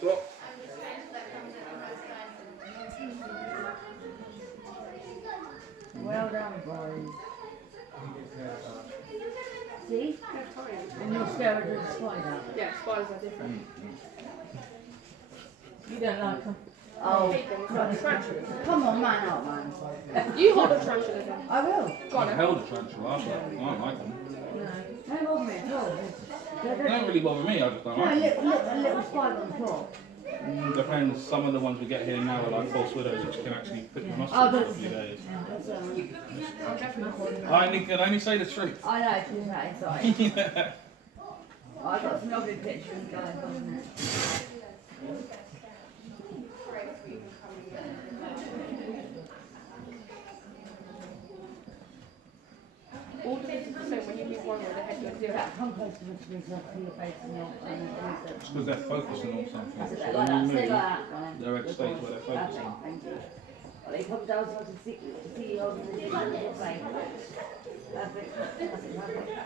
Thanks a lot. Well done, boys. See? And you're scared of the spider? Yeah, spiders are different. You don't like them? Oh, tarantulas. Come on, man up, man. You hold a tarantula then. I will. I've held a tarantula, I don't like them. No. Don't bother me at all. They don't really bother me, I just don't like them. A little spider on top. Depends, some of the ones we get here now are like false widows, which can actually put the muscle Oh, for a that's few days. I'm definitely holding I can only say the truth. I know, she's that excited. Yeah. I've got some lovely pictures going on there. all the visitors say when you leave one room, the head goes zero. Come close to your face and your It's because they're focusing on something. That's it, So like when that, you stay move, like that. they're at the stage where they're focusing. Thank you. Well, they come down so I can see you on the face. Perfect. That's it, perfect.